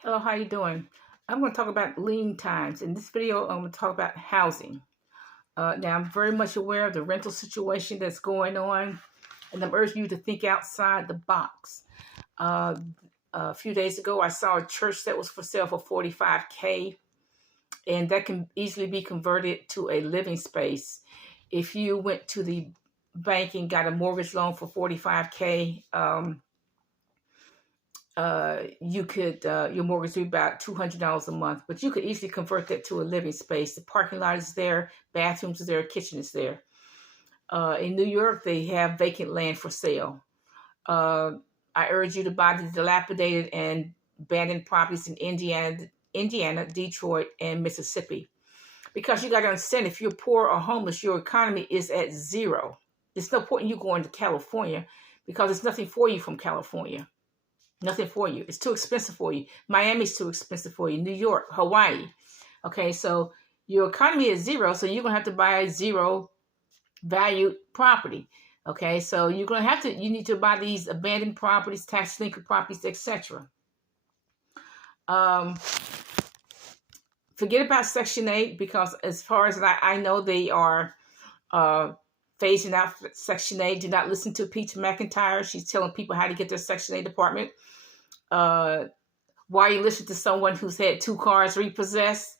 Hello, how you doing? I'm going to talk about lean times. In this video, I'm going to talk about housing. Now, I'm very much aware of the rental situation that's going on, and I'm urging you to think outside the box. Uh, a few days ago, I saw a church that was for sale for 45K, and that can easily be converted to a living space. If you went to the bank and got a mortgage loan for 45K, you could your mortgage would be about $200 a month, but you could easily convert that to a living space. The parking lot is there, bathrooms is there, kitchen is there. In New York, they have vacant land for sale. Uh, I urge you to buy the dilapidated and abandoned properties in Indiana, Detroit, and Mississippi, because you got to understand, if you're poor or homeless, your economy is at zero. There's no point in you going to California because there's nothing for you from California. Nothing for you. It's too expensive for you. Miami's too expensive for you. New York, Hawaii. Okay, so your economy is zero, so you're gonna have to buy a zero valued property. Okay, so you need to buy these abandoned properties, tax delinquent properties, etc. Um, Forget about Section 8, because as far as I know, they are uh, phasing out Section 8. Do not listen to Peter McIntyre. She's telling people how to get their Section 8 apartment. Why you listen to someone who's had two cars repossessed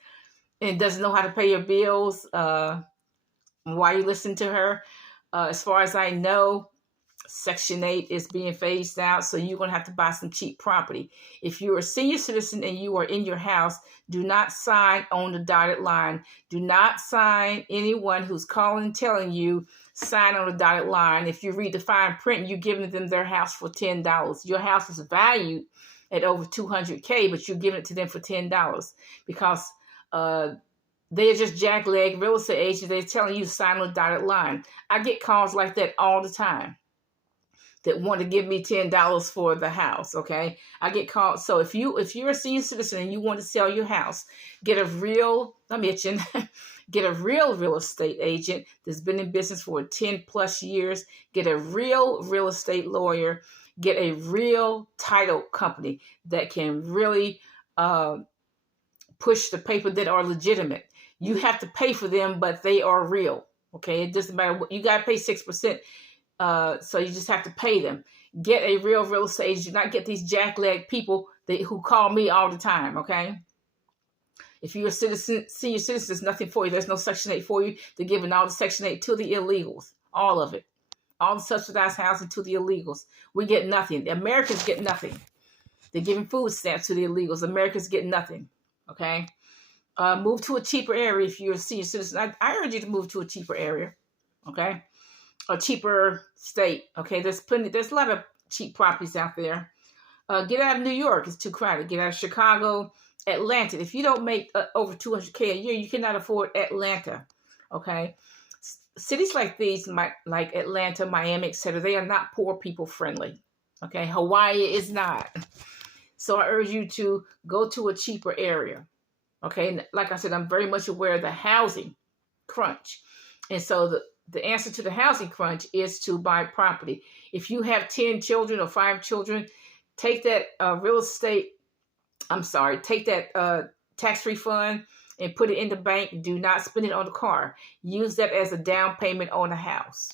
and doesn't know how to pay your bills? Why you listen to her? As far as I know, Section 8 is being phased out, so you're going to have to buy some cheap property. If you're a senior citizen and you are in your house, do not sign on the dotted line. Do not sign anyone who's calling telling you sign on the dotted line. If you read the fine print, you're giving them their house for $10. Your house is valued at over 200K, but you're giving it to them for $10 because they're just jackleg real estate agents. They're telling you to sign on the dotted line. I get calls like that all the time that want to give me $10 for the house. Okay, I get called. So if you're a senior citizen and you want to sell your house, get a real get a real estate agent that's been in business for 10 plus years. Get a real estate lawyer. Get a real title company that can really push the paper, that are legitimate. You have to pay for them, but they are real. Okay, it doesn't matter what you got to pay 6%. So you just have to pay them. Get a real estate agent. Do not get these jackleg people who call me all the time. Okay. If you're a senior citizen, there's nothing for you. There's no Section 8 for you. They're giving all the Section 8 to the illegals. All of it. All the subsidized housing to the illegals. We get nothing. The Americans get nothing. They're giving food stamps to the illegals. Americans get nothing. Okay. Move to a cheaper area if you're a senior citizen. I urge you to move to a cheaper area. Okay. A cheaper state. Okay. There's a lot of cheap properties out there. Get out of New York. It's too crowded. Get out of Chicago, Atlanta. If you don't make over 200K a year, you cannot afford Atlanta. Okay. Cities like these, like Atlanta, Miami, etc., they are not poor people friendly. Okay. Hawaii is not. So I urge you to go to a cheaper area. Okay. And like I said, I'm very much aware of the housing crunch. And so the answer to the housing crunch is to buy property. If you have 10 children or 5 children, take that take that tax refund and put it in the bank. Do not spend it on the car. Use that as a down payment on a house.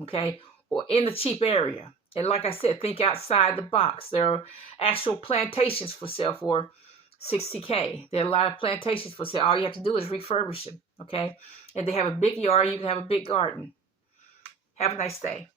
Okay. Or in the cheap area. And like I said, think outside the box. There are actual plantations for sale for 60K. There are a lot of plantations for sale. All you have to do is refurbish them. Okay. And they have a big yard. You can have a big garden. Have a nice day.